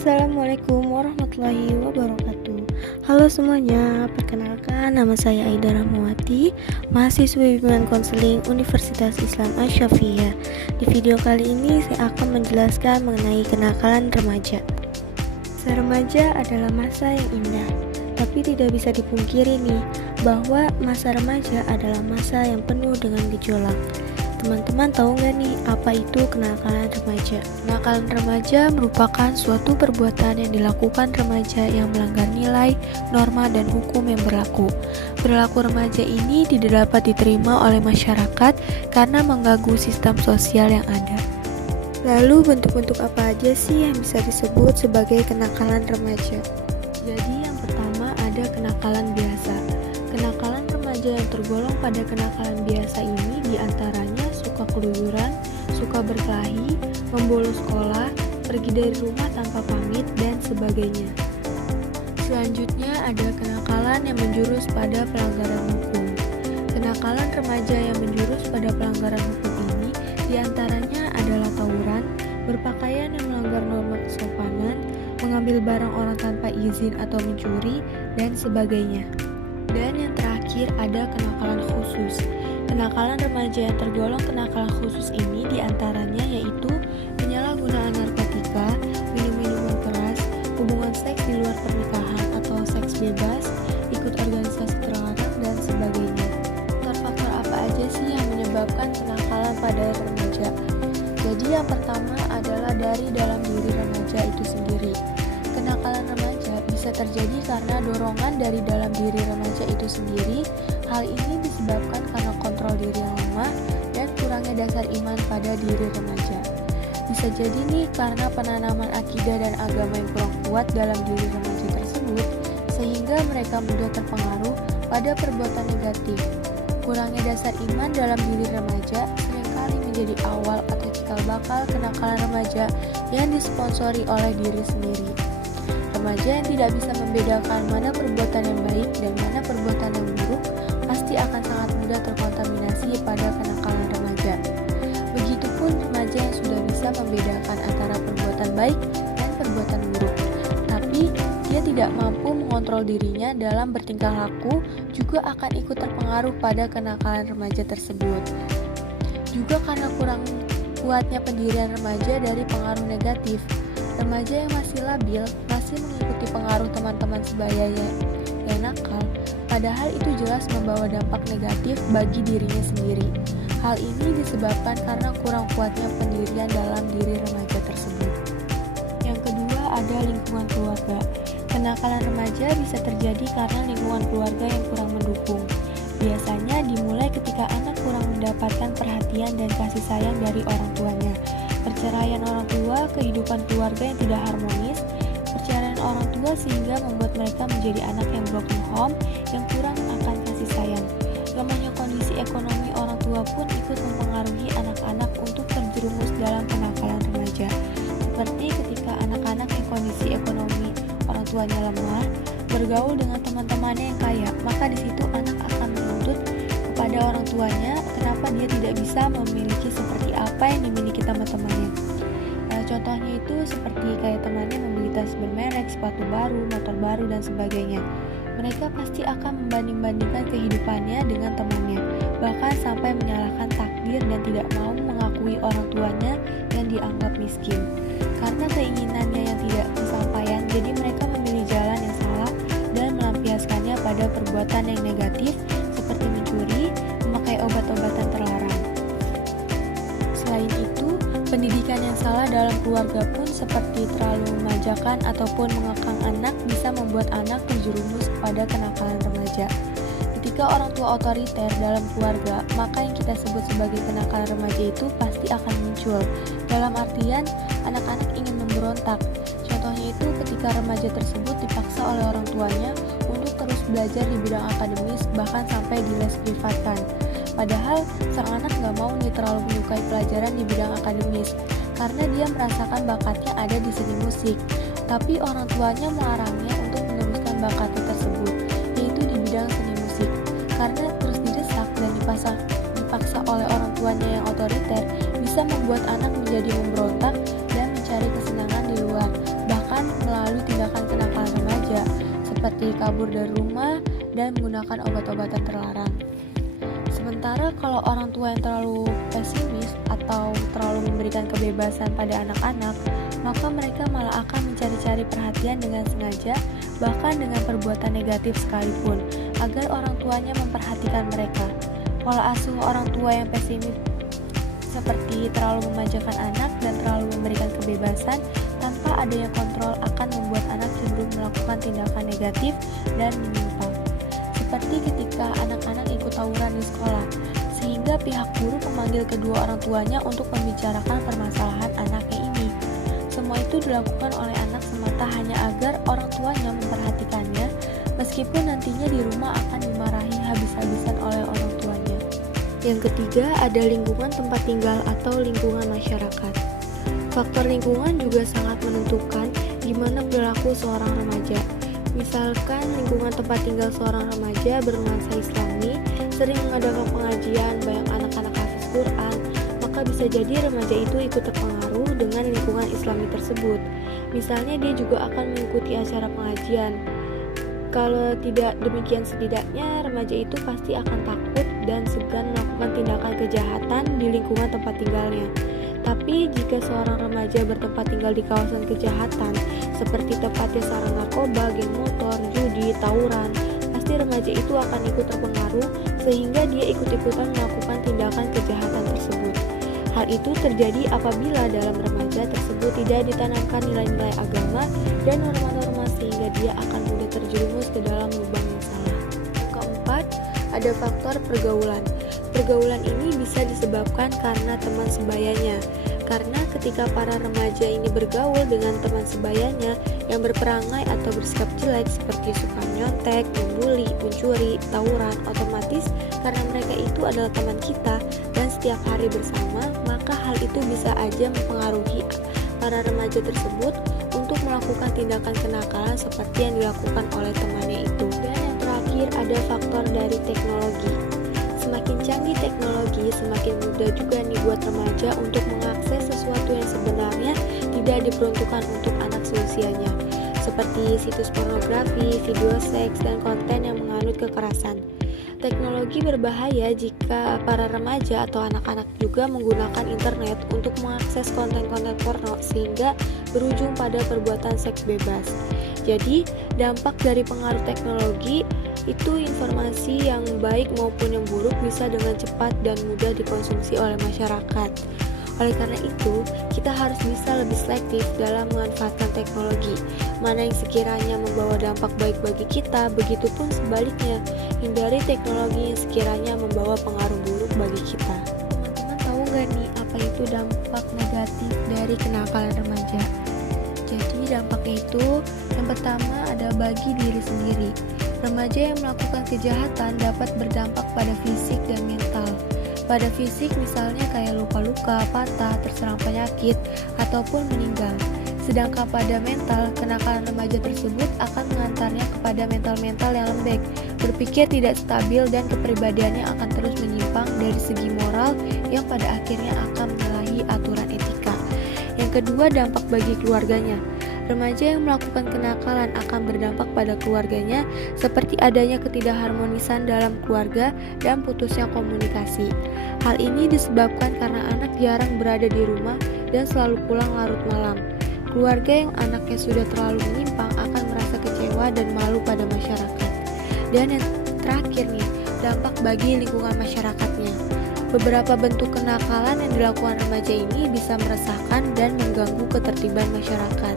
Assalamualaikum warahmatullahi wabarakatuh. Halo semuanya, perkenalkan nama saya Aida Rahmawati, mahasiswi bimbingan konseling Universitas Islam Asy-Syafi'iyah. Di video kali ini saya akan menjelaskan mengenai kenakalan remaja. Masa remaja adalah masa yang indah, tapi tidak bisa dipungkiri nih bahwa masa remaja adalah masa yang penuh dengan gejolak. Teman-teman tahu nggak nih apa itu kenakalan remaja? Kenakalan remaja merupakan suatu perbuatan yang dilakukan remaja yang melanggar nilai, norma, dan hukum yang berlaku. Perilaku remaja ini tidak dapat diterima oleh masyarakat karena mengganggu sistem sosial yang ada. Lalu bentuk-bentuk apa aja sih yang bisa disebut sebagai kenakalan remaja? Jadi yang pertama ada kenakalan biasa. Kenakalan remaja yang tergolong pada kenakalan biasa ini diantaranya suka keluyuran, suka berkelahi, membolos sekolah, pergi dari rumah tanpa pamit, dan sebagainya. Selanjutnya ada kenakalan yang menjurus pada pelanggaran hukum. Kenakalan remaja yang menjurus pada pelanggaran hukum ini diantaranya adalah tawuran, berpakaian yang melanggar norma kesopanan, mengambil barang orang tanpa izin atau mencuri, dan sebagainya. Dan yang terakhir ada kenakalan khusus. Kenakalan remaja yang tergolong kenakalan khusus ini diantaranya yaitu penyalahgunaan narkotika, minum minuman keras, hubungan seks di luar pernikahan atau seks bebas, ikut organisasi terlarang, dan sebagainya. Faktor apa aja sih yang menyebabkan kenakalan pada remaja? Jadi yang pertama adalah dari dalam diri remaja itu sendiri. Kenakalan remaja bisa terjadi karena dorongan dari dalam diri remaja itu sendiri. Hal ini disebabkan karena kontrol diri yang lemah dan kurangnya dasar iman pada diri remaja. Bisa jadi nih karena penanaman akidah dan agama yang kurang kuat dalam diri remaja tersebut, sehingga mereka mudah terpengaruh pada perbuatan negatif. Kurangnya dasar iman dalam diri remaja seringkali menjadi awal atau cikal bakal kenakalan remaja yang disponsori oleh diri sendiri. Remaja yang tidak bisa membedakan mana perbuatan yang baik dan mana perbuatan yang buruk pasti akan sangat mudah terkontaminasi pada kenakalan remaja. Begitupun remaja yang sudah bisa membedakan antara perbuatan baik dan perbuatan buruk, tapi dia tidak mampu mengontrol dirinya dalam bertingkah laku, juga akan ikut terpengaruh pada kenakalan remaja tersebut. Juga karena kurang kuatnya pendirian remaja dari pengaruh negatif, remaja yang masih labil masih mengikuti pengaruh teman-teman sebayanya yang nakal, padahal itu jelas membawa dampak negatif bagi dirinya sendiri. Hal ini disebabkan karena kurang kuatnya pendirian dalam diri remaja tersebut. Yang kedua ada lingkungan keluarga. Kenakalan remaja bisa terjadi karena lingkungan keluarga yang kurang mendukung. Biasanya dimulai ketika anak kurang mendapatkan perhatian dan kasih sayang dari orang tuanya. Perceraian orang tua, kehidupan keluarga yang tidak harmonis, perceraian orang tua sehingga membuat mereka menjadi anak yang broken home, yang kurang akan kasih sayang. Lemahnya kondisi ekonomi orang tua pun ikut mempengaruhi anak-anak untuk terjerumus dalam kenakalan remaja. Seperti ketika anak-anak yang kondisi ekonomi orang tuanya lemah, bergaul dengan teman-temannya yang kaya, maka di situ anak akan menuntut kepada orang tuanya kenapa dia tidak bisa memiliki seperti apa yang dimiliki teman-temannya. Contohnya itu seperti kayak temannya membeli tas bermerek, sepatu baru, motor baru, dan sebagainya. Mereka pasti akan membanding-bandingkan kehidupannya dengan temannya, bahkan sampai menyalahkan takdir dan tidak mau mengakui orang tuanya yang dianggap miskin. Karena keinginannya yang tidak kesampaian, jadi mereka memilih jalan yang salah dan melampiaskannya pada perbuatan yang negatif seperti mencuri, memakai obat-obatan terlarang. Selain itu, pendidikan yang salah dalam keluarga pun seperti terlalu memanjakan ataupun mengekang anak bisa membuat anak terjerumus pada kenakalan remaja. Ketika orang tua otoriter dalam keluarga, maka yang kita sebut sebagai kenakalan remaja itu pasti akan muncul. Dalam artian, anak-anak ingin memberontak. Contohnya itu ketika remaja tersebut dipaksa oleh orang tuanya untuk terus belajar di bidang akademis, bahkan sampai di les privatkan. Padahal sang anak gak mau terlalu menyukai pelajaran di bidang akademis karena dia merasakan bakatnya ada di seni musik. Tapi orang tuanya melarangnya untuk meneruskan bakatnya tersebut, yaitu di bidang seni musik. Karena terus didesak dan dipaksa oleh orang tuanya yang otoriter, bisa membuat anak menjadi memberontak dan mencari kesenangan di luar, bahkan seperti kabur dari rumah dan menggunakan obat-obatan terlarang. Sementara kalau orang tua yang terlalu pesimis atau terlalu memberikan kebebasan pada anak-anak, maka mereka malah akan mencari-cari perhatian dengan sengaja, bahkan dengan perbuatan negatif sekalipun, agar orang tuanya memperhatikan mereka. Pola asuh orang tua yang pesimis seperti terlalu memanjakan anak dan terlalu memberikan kebebasan tanpa adanya kontrol akan membuat anak cenderung melakukan tindakan negatif dan menyimpang. Seperti ketika anak-anak ikut tawuran di sekolah, sehingga pihak guru memanggil kedua orang tuanya untuk membicarakan permasalahan anaknya ini. Semua itu dilakukan oleh anak semata hanya agar orang tuanya memperhatikannya, meskipun nantinya di rumah akan dimarahi habis-habisan oleh orang tuanya. Yang ketiga, ada lingkungan tempat tinggal atau lingkungan masyarakat. Faktor lingkungan juga sangat menentukan gimana perilaku seorang remaja. Misalkan lingkungan tempat tinggal seorang remaja bernuansa Islami, sering mengadakan pengajian banyak anak-anak hafiz Quran, maka bisa jadi remaja itu ikut terpengaruh dengan lingkungan Islami tersebut. Misalnya dia juga akan mengikuti acara pengajian. Kalau tidak demikian, setidaknya remaja itu pasti akan takut dan segan melakukan tindakan kejahatan di lingkungan tempat tinggalnya. Tapi jika seorang remaja bertempat tinggal di kawasan kejahatan seperti tempatnya sarang narkoba, geng motor, judi, tawuran, pasti remaja itu akan ikut terpengaruh sehingga dia ikut-ikutan melakukan tindakan kejahatan tersebut. Hal itu terjadi apabila dalam remaja tersebut tidak ditanamkan nilai-nilai agama dan norma-norma sehingga dia akan mudah terjerumus ke dalam lubang yang salah. Yang keempat, ada faktor pergaulan. Pergaulan ini bisa disebabkan karena teman sebayanya. Karena ketika para remaja ini bergaul dengan teman sebayanya yang berperangai atau bersikap jelek seperti suka nyontek, membuli, mencuri, tawuran, otomatis karena mereka itu adalah teman kita dan setiap hari bersama, maka hal itu bisa aja mempengaruhi para remaja tersebut untuk melakukan tindakan kenakalan seperti yang dilakukan oleh temannya itu. Dan yang terakhir, ada faktor dari teknologi. Semakin canggih teknologi, semakin mudah juga nih buat remaja untuk mengakses sesuatu yang sebenarnya tidak diperuntukkan untuk anak seusianya, seperti situs pornografi, video seks, dan konten yang menganut kekerasan. Teknologi berbahaya jika para remaja atau anak-anak juga menggunakan internet untuk mengakses konten-konten porno sehingga berujung pada perbuatan seks bebas. Jadi, dampak dari pengaruh teknologi itu informasi yang baik maupun yang buruk bisa dengan cepat dan mudah dikonsumsi oleh masyarakat. Oleh karena itu, kita harus bisa lebih selektif dalam memanfaatkan teknologi. Mana yang sekiranya membawa dampak baik bagi kita, begitupun sebaliknya, hindari teknologi yang sekiranya membawa pengaruh buruk bagi kita. Teman-teman tahu nggak nih apa itu dampak negatif dari kenakalan remaja? Jadi dampaknya itu, yang pertama ada bagi diri sendiri. Remaja yang melakukan kejahatan dapat berdampak pada fisik dan mental. Pada fisik misalnya kayak luka-luka, patah, terserang penyakit, ataupun meninggal. Sedangkan pada mental, kenakalan remaja tersebut akan mengantarnya kepada mental-mental yang lembek, berpikir tidak stabil dan kepribadiannya akan terus menyimpang dari segi moral yang pada akhirnya akan menyalahi aturan etika. Yang kedua, dampak bagi keluarganya. Remaja yang melakukan kenakalan akan berdampak pada keluarganya seperti adanya ketidakharmonisan dalam keluarga dan putusnya komunikasi. Hal ini disebabkan karena anak jarang berada di rumah dan selalu pulang larut malam. Keluarga yang anaknya sudah terlalu menyimpang akan merasa kecewa dan malu pada masyarakat. Dan yang terakhir nih, dampak bagi lingkungan masyarakatnya. Beberapa bentuk kenakalan yang dilakukan remaja ini bisa meresahkan dan mengganggu ketertiban masyarakat.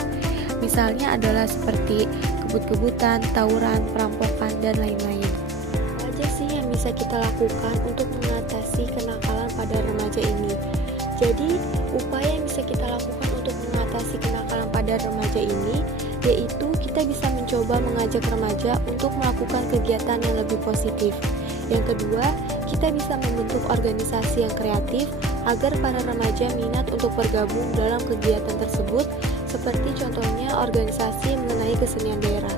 Misalnya adalah seperti kebut-kebutan, tawuran, perampokan, dan lain-lain. Apa aja sih yang bisa kita lakukan untuk mengatasi kenakalan pada remaja ini? Jadi, upaya yang bisa kita lakukan untuk mengatasi kenakalan pada remaja ini, yaitu kita bisa mencoba mengajak remaja untuk melakukan kegiatan yang lebih positif. Yang kedua, kita bisa membentuk organisasi yang kreatif agar para remaja minat untuk bergabung dalam kegiatan tersebut, seperti contohnya organisasi mengenai kesenian daerah.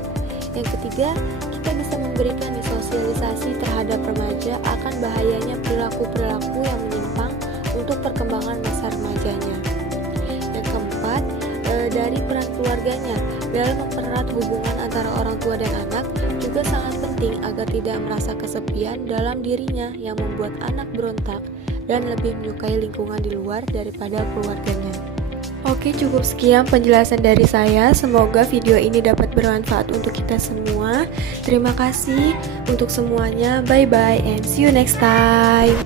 Yang ketiga, kita bisa memberikan sosialisasi terhadap remaja akan bahayanya perilaku-perilaku yang menyimpang untuk perkembangan masa remajanya. Yang keempat, dari peran keluarganya dalam mempererat hubungan antara orang tua dan anak juga sangat penting agar tidak merasa kesepian dalam dirinya yang membuat anak berontak dan lebih menyukai lingkungan di luar daripada keluarganya. Oke, cukup sekian penjelasan dari saya. Semoga video ini dapat bermanfaat untuk kita semua. Terima kasih untuk semuanya. Bye bye and see you next time.